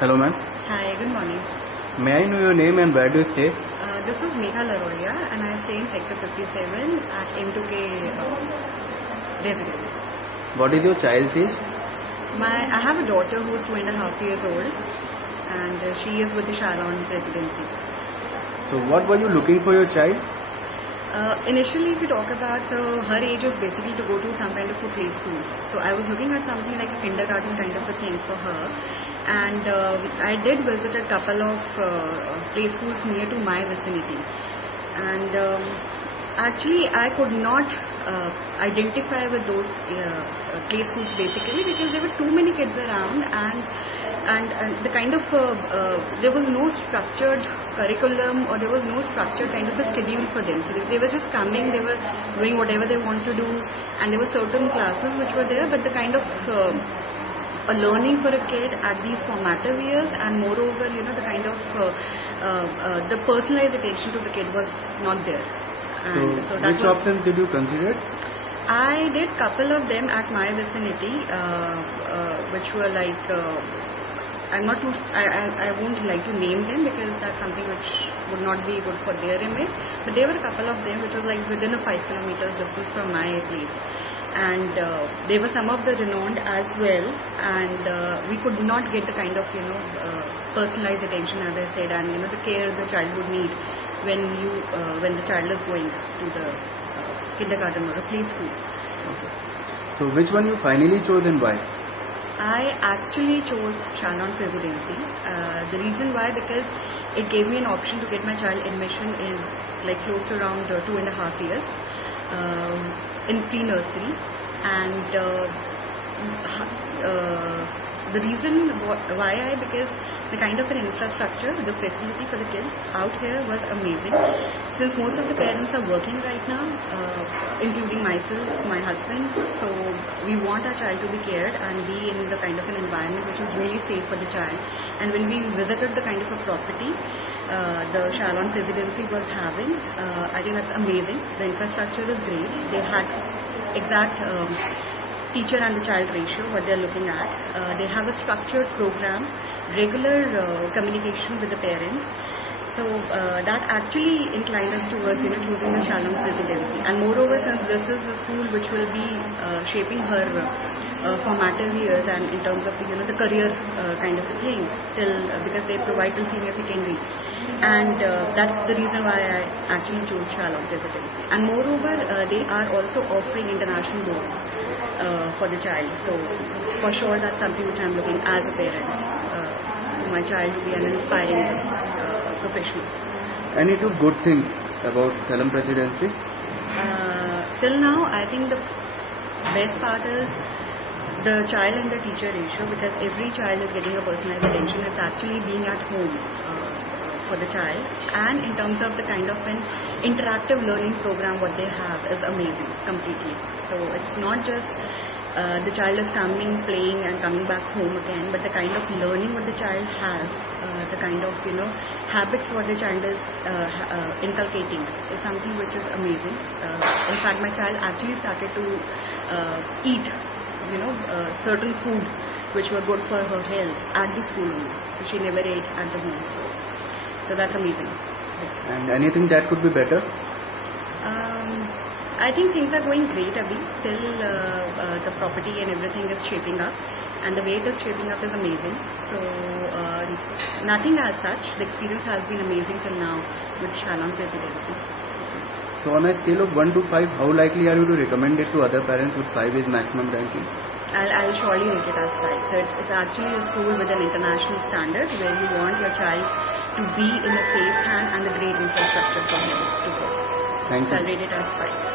Hello, ma'am. Hi, good morning. May I know your name and where do you stay? This is Megha Laroya and I stay in Sector 57 at M2K residence. What is your child's age? I have a daughter who is 2.5 years old and she is with the Shalon Presidency. So what were you looking for your child? Initially, if you talk about, so her age is basically to go to some kind of a play school. So I was looking at something like a kindergarten kind of a thing for her. And I did visit a couple of play schools near to my vicinity. And actually, I could not identify with those play schools basically because there were too many kids around and the kind of there was no structured curriculum or there was no structured kind of a schedule for them. So they were just coming, they were doing whatever they want to do, and there were certain classes which were there, but the kind of a learning for a kid at these formative years, and moreover, the kind of the personalized attention to the kid was not there. And so which options did you consider? I did couple of them at my vicinity, which were like I won't like to name them because that's something which would not be good for their image. But there were a couple of them which was like within a 5 kilometers distance from my place, and they were some of the renowned as well. And we could not get the kind of personalized attention, as I said, and the care the child would need when the child is going to the kindergarten or a play school. Okay. So which one you finally chose and why? I actually chose Shalon Presidency. The reason why, because it gave me an option to get my child admission in like close to around 2.5 years in pre-nursery, and the reason why because the kind of an infrastructure, the facility for the kids out here was amazing. Since most of the parents are working right now, including myself, my husband, so we want our child to be cared and be in the kind of an environment which is really safe for the child. And when we visited the kind of a property the Shalon Presidency was having, I think that's amazing. The infrastructure is great. They had exact teacher and the child ratio, what they're looking at. They have a structured program, regular communication with the parents. So that actually inclined us towards choosing the Shalon Presidency. And moreover, since this is a school which will be shaping her formative years and in terms of the career kind of a thing, till because they provide till senior secondary. And that's the reason why I actually chose Shalon Presidency. And moreover, they are also offering international board for the child. So for sure, that's something which I'm looking as a parent. My child to be an inspiring professional. Any two good things about Shalon Presidency? Till now, I think the best part is the child and the teacher ratio, because every child is getting a personalized attention. It's actually being at home for the child, and in terms of the kind of an interactive learning program what they have is amazing completely. So it's not just the child is coming, playing and coming back home again, but the kind of learning what the child has, the kind of habits what the child is inculcating is something which is amazing. In fact, my child actually started to eat certain food which were good for her health at the school only. So she never ate at the home. So that's amazing. And anything that could be better? I think things are going great, Abhi. Still the property and everything is shaping up, and the way it is shaping up is amazing. So nothing as such. The experience has been amazing till now with Shalon Presidency. So on a scale of 1 to 5, how likely are you to recommend it to other parents with 5 is maximum ranking? I'll surely rate it as 5. So it's actually a school with an international standard where you want your child to be in a safe hand and a great infrastructure for him to go. Thank you. So I'll rate it as 5.